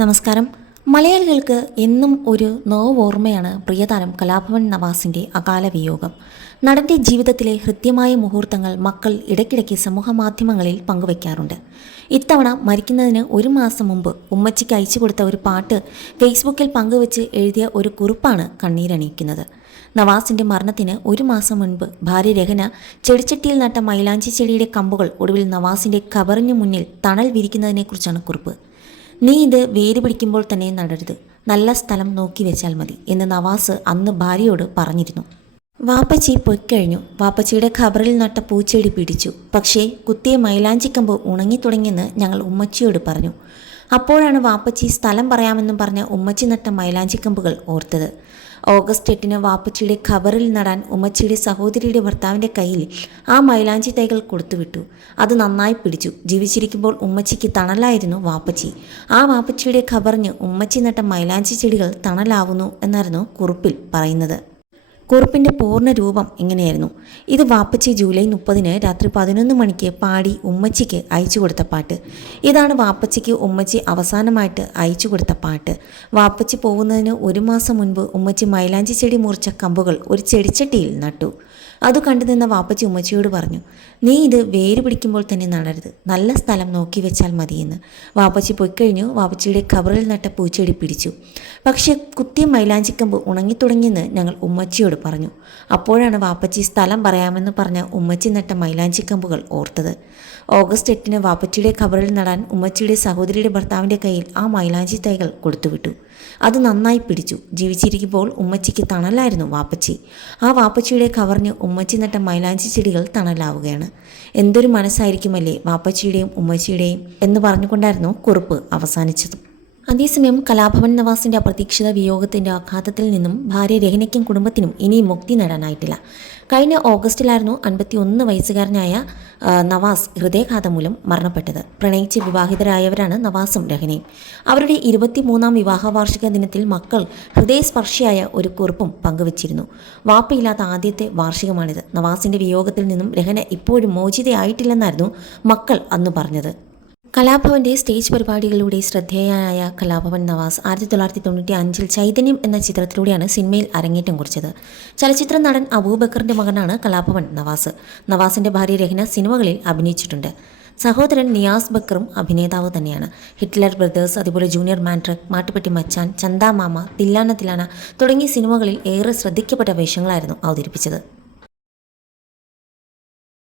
നമസ്കാരം. മലയാളികൾക്ക് എന്നും ഒരു നോവോർമ്മയാണ് പ്രിയതാരം കലാഭവൻ നവാസിന്റെ അകാല വിയോഗം. നടന്റെ ജീവിതത്തിലെ ഹൃദ്യമായ മുഹൂർത്തങ്ങൾ മക്കൾ ഇടയ്ക്കിടയ്ക്ക് സമൂഹമാധ്യമങ്ങളിൽ പങ്കുവയ്ക്കാറുണ്ട് ഇത്തവണ മരിക്കുന്നതിന് ഒരു മാസം മുമ്പ് ഉമ്മച്ചിക്ക് അയച്ചു കൊടുത്ത ഒരു പാട്ട് ഫേസ്ബുക്കിൽ പങ്കുവച്ച് എഴുതിയ ഒരു കുറിപ്പാണ് കണ്ണീരണിയിക്കുന്നത്. നവാസിന്റെ മരണത്തിന് ഒരു മാസം മുൻപ് ഭാര്യ രഹന ചെടിച്ചട്ടിയിൽ നട്ട മൈലാഞ്ചി ചെടിയുടെ കമ്പുകൾ ഒടുവിൽ നവാസിന്റെ ഖബറിന് മുന്നിൽ തണൽ വിരിക്കുന്നതിനെക്കുറിച്ചാണ് കുറിപ്പ്. നീ ഇത് വേര് പിടിക്കുമ്പോൾ തന്നെ നടരുത്. നല്ല സ്ഥലം നോക്കി വെച്ചാൽ മതി എന്ന് നവാസ് അന്ന് ഭാര്യയോട് പറഞ്ഞിരുന്നു. വാപ്പച്ചി പൊയ്ക്കഴിഞ്ഞു. വാപ്പച്ചിയുടെ ഖബറിൽ നട്ട പൂച്ചെടി പിടിച്ചു. പക്ഷേ കുത്തിയ മൈലാഞ്ചിക്കമ്പ് ഉണങ്ങിത്തുടങ്ങിയെന്ന് ഞങ്ങൾ ഉമ്മച്ചിയോട് പറഞ്ഞു. അപ്പോഴാണ് വാപ്പച്ചി സ്ഥലം പറയാമെന്നും പറഞ്ഞ ഉമ്മച്ചി നട്ട മൈലാഞ്ചിക്കമ്പുകൾ ഓർത്തത്. ഓഗസ്റ്റ് എട്ടിന് വാപ്പച്ചിയുടെ ഖബറിൽ നടാൻ ഉമ്മച്ചിയുടെ സഹോദരിയുടെ ഭർത്താവിന്റെ കയ്യിൽ ആ മൈലാഞ്ചി തൈകൾ കൊടുത്തുവിട്ടു. അത് നന്നായി പിടിച്ചു. ജീവിച്ചിരിക്കുമ്പോൾ ഉമ്മച്ചിക്ക് തണലായിരുന്നു വാപ്പച്ചി. ആ വാപ്പച്ചിയുടെ ഖബറിന് ഉമ്മച്ചി നട്ട മൈലാഞ്ചി ചെടികൾ തണലാവുന്നു എന്നായിരുന്നു കുറിപ്പിൽ പറയുന്നത്. കുറിപ്പിന്റെ പൂർണ രൂപം ഇങ്ങനെയായിരുന്നു. ഇത് വാപ്പച്ചി ജൂലൈ മുപ്പതിന് രാത്രി പതിനൊന്ന് മണിക്ക് പാടി ഉമ്മച്ചിക്ക് അയച്ചു കൊടുത്ത പാട്ട്. ഇതാണ് വാപ്പച്ചിക്ക് ഉമ്മച്ചി അവസാനമായിട്ട് അയച്ചു കൊടുത്ത പാട്ട്. വാപ്പച്ചി പോകുന്നതിന് ഒരു മാസം മുൻപ് ഉമ്മച്ചി മൈലാഞ്ചി ചെടി മുറിച്ച കമ്പുകൾ ഒരു ചെടിച്ചട്ടിയിൽ നട്ടു. അത് കണ്ടു നിന്ന വാപ്പച്ചി ഉമ്മച്ചിയോട് പറഞ്ഞു നീ ഇത് വേര് പിടിക്കുമ്പോൾ തന്നെ നടരുത്. നല്ല സ്ഥലം നോക്കി വെച്ചാൽ മതിയെന്ന്. വാപ്പച്ചി പൊയ്ക്കഴിഞ്ഞു വാപ്പച്ചിയുടെ കബറിൽ നട്ട പൂച്ചെടി പിടിച്ചു. പക്ഷേ കുത്തിയ മൈലാഞ്ചിക്കമ്പ് ഉണങ്ങിത്തുടങ്ങിയെന്ന് ഞങ്ങൾ ഉമ്മച്ചിയോട് പറഞ്ഞു. അപ്പോഴാണ് വാപ്പച്ചി സ്ഥലം പറയാമെന്ന് പറഞ്ഞ ഉമ്മച്ചി നട്ട മൈലാഞ്ചിക്കമ്പുകൾ ഓർത്തത്. ഓഗസ്റ്റ് എട്ടിന് വാപ്പച്ചിയുടെ ഖബറിൽ നടാൻ ഉമ്മച്ചിയുടെ സഹോദരിയുടെ ഭർത്താവിന്റെ കയ്യിൽ ആ മൈലാഞ്ചി തൈകൾ കൊടുത്തുവിട്ടു. അത് നന്നായി പിടിച്ചു. ജീവിച്ചിരിക്കുമ്പോൾ ഉമ്മച്ചിക്ക് തണലായിരുന്നു വാപ്പച്ചി. ആ വാപ്പച്ചിയുടെ ഖബറിന് ഉമ്മച്ചി നട്ട മൈലാഞ്ചി ചെടികൾ തണലാവുകയാണ്. എന്തൊരു മനസ്സായിരിക്കുമല്ലേ വാപ്പച്ചിയുടെയും ഉമ്മച്ചിയുടെയും എന്ന് പറഞ്ഞുകൊണ്ടായിരുന്നു കുറിപ്പ് അവസാനിച്ചത്. അതേസമയം കലാഭവൻ നവാസിന്റെ അപ്രതീക്ഷിത വിയോഗത്തിന്റെ ആഘാതത്തിൽ നിന്നും ഭാര്യ രഹനയ്ക്കും കുടുംബത്തിനും ഇനിയും മുക്തി നേടാനായിട്ടില്ല. കഴിഞ്ഞ ഓഗസ്റ്റിലായിരുന്നു അൻപത്തി ഒന്ന് വയസ്സുകാരനായ നവാസ് ഹൃദയാഘാതം മൂലം മരണപ്പെട്ടത്. പ്രണയിച്ച് വിവാഹിതരായവരാണ് നവാസും രഹനയും. അവരുടെ ഇരുപത്തിമൂന്നാം വിവാഹ വാർഷിക ദിനത്തിൽ മക്കൾ ഹൃദയസ്പർശിയായ ഒരു കുറിപ്പും പങ്കുവച്ചിരുന്നു. വാപ്പയില്ലാത്ത ആദ്യത്തെ വാർഷികമാണിത്. നവാസിന്റെ വിയോഗത്തിൽ നിന്നും രഹന ഇപ്പോഴും മോചിതയായിട്ടില്ലെന്നായിരുന്നു മക്കൾ അന്ന് പറഞ്ഞത്. കലാഭവന്റെ സ്റ്റേജ് പരിപാടികളിലൂടെ ശ്രദ്ധേയനായ കലാഭവൻ നവാസ് ആയിരത്തി തൊള്ളായിരത്തി തൊണ്ണൂറ്റി അഞ്ചിൽ ചൈതന്യം എന്ന ചിത്രത്തിലൂടെയാണ് സിനിമയിൽ അരങ്ങേറ്റം കുറിച്ചത്. ചലച്ചിത്ര നടൻ അബൂബക്കറിന്റെ മകനാണ് കലാഭവൻ നവാസ്. നവാസിന്റെ ഭാര്യ രഹന സിനിമകളിൽ അഭിനയിച്ചിട്ടുണ്ട്. സഹോദരൻ നിയാസ് ബക്കറും അഭിനേതാവ് തന്നെയാണ്. ഹിറ്റ്ലർ ബ്രദേഴ്സ് അതുപോലെ ജൂനിയർ മാൻട്രക് മാട്ടുപെട്ടി മച്ചാൻ ചന്ദാമാമ തില്ലാന തില്ലാന തുടങ്ങിയ സിനിമകളിൽ ഏറെ ശ്രദ്ധിക്കപ്പെട്ട വേഷങ്ങളായിരുന്നു അവതരിപ്പിച്ചത്.